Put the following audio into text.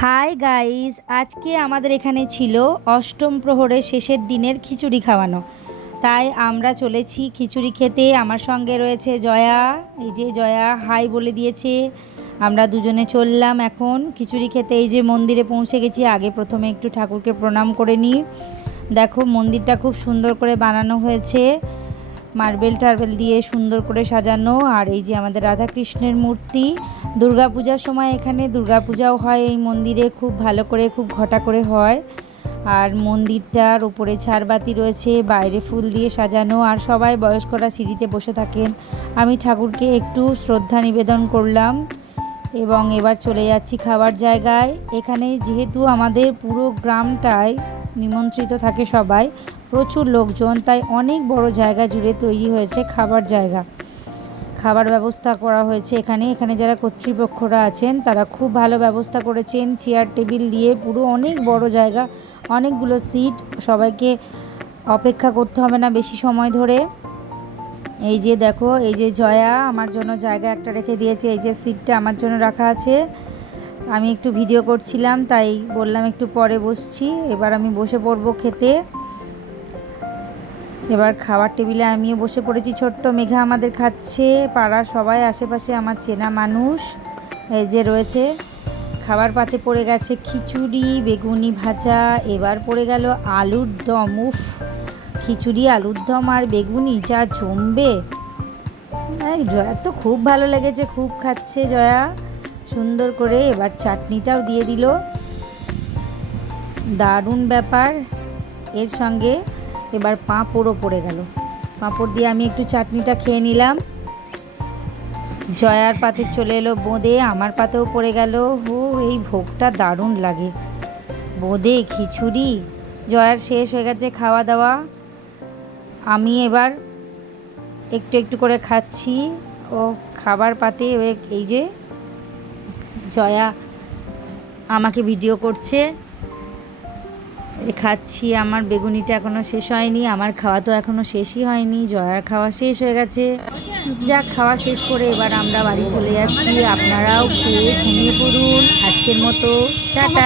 Hi guys, আজকে আমাদের এখানে ছিল অষ্টম প্রহরের শেষের দিনের খিচুড়ি খাওয়ানো। তাই আমরা চলেছি খিচুড়ি খেতে। আমার সঙ্গে রয়েছে জয়া। এই যে জয়া, হাই বলে দিয়েছে। আমরা দুজনে চললাম এখন খিচুড়ি খেতে। এই যে মন্দিরে পৌঁছে গেছি। আগে প্রথমে একটু ঠাকুরকে প্রণাম করে নিই। দেখো, মন্দিরটা খুব সুন্দর করে বানানো হয়েছে। মার্বেল টার্বেল দিয়ে সুন্দর করে সাজানো। আর এই যে আমাদের রাধাকৃষ্ণের মূর্তি, দুর্গাপূজার সময় এখানে দুর্গাপূজাও হয় এই মন্দিরে, খুব ভালো করে, খুব ঘটা করে হয়। আর মন্দিরটার উপরে ছাড়বাতি রয়েছে, বাইরে ফুল দিয়ে সাজানো, আর সবাই বয়স্করা সিঁড়িতে বসে থাকেন। আমি ঠাকুরকে একটু শ্রদ্ধা নিবেদন করলাম এবং এবার চলে যাচ্ছি খাবার জায়গায়। এখানে যেহেতু আমাদের পুরো গ্রামটায় নিমন্ত্রিত থাকে সবাই প্রচুর লোকজন, তাই অনেক বড় জায়গা জুড়ে তৈরি হয়েছে খাবার জায়গা। খাবার ব্যবস্থা করা হয়েছে এখানে। এখানে যারা কর্তৃপক্ষরা আছেন, তারা খুব ভালো ব্যবস্থা করেছেন। চেয়ার, টেবিল দিয়ে পুরো অনেক বড় জায়গা, অনেকগুলো সিট। সবাইকে অপেক্ষা করতে হবে না বেশি সময় ধরে। এই যে দেখো, এই যে জয়া আমার জন্য জায়গা একটা রেখে দিয়েছে। এই যে সিটটা আমার জন্য রাখা আছে। আমি একটু ভিডিও করছিলাম, তাই বললাম একটু পরে বসছি। এবার আমি বসে পড়ব খেতে। এবার খাবার টেবিলে আমিও বসে পড়েছি। ছোট্ট মেঘা আমাদের খাচ্ছে। পাড়ার সবাই, আশেপাশে আমার চেনা মানুষ, এই যে রয়েছে। খাবার পাতে পড়ে গেছে খিচুড়ি, বেগুনি ভাজা, এবার পড়ে গেল আলুর দম। উফ, খিচুড়ি, আলুর দম আর বেগুনি যা জমবে। এই জয়া, তো খুব ভালো লেগেছে, খুব খাচ্ছে জয়া। সুন্দর করে এবার চাটনিটাও দিয়ে দিল। দারুণ ব্যাপার। এর সঙ্গে এবার পাঁপড়ও পড়ে গেল। পাঁপড় দিয়ে আমি একটু চাটনিটা খেয়ে নিলাম। জয়ার পাতে চলে এলো বোঁদে, আমার পাতেও পড়ে গেল। ও, এই ভোগটা দারুণ লাগে। বোঁদে খিচুড়ি, জয়ার শেষ হয়ে গেছে খাওয়া দাওয়া আমি এবার একটু একটু করে খাচ্ছি। ও, খাবার পাতে এই যে জয়া আমাকে ভিডিও করছে। খাচ্ছি, আমার বেগুনিটা এখনও শেষ হয়নি, আমার খাওয়া তো এখনও শেষই হয়নি, জয়ার খাওয়া শেষ হয়ে গেছে। যা খাওয়া শেষ করে এবার আমরা বাড়ি চলে যাচ্ছি, আপনারাও খেয়ে ঘুমিয়ে পড়ুন, আজকের মতো, টাটা।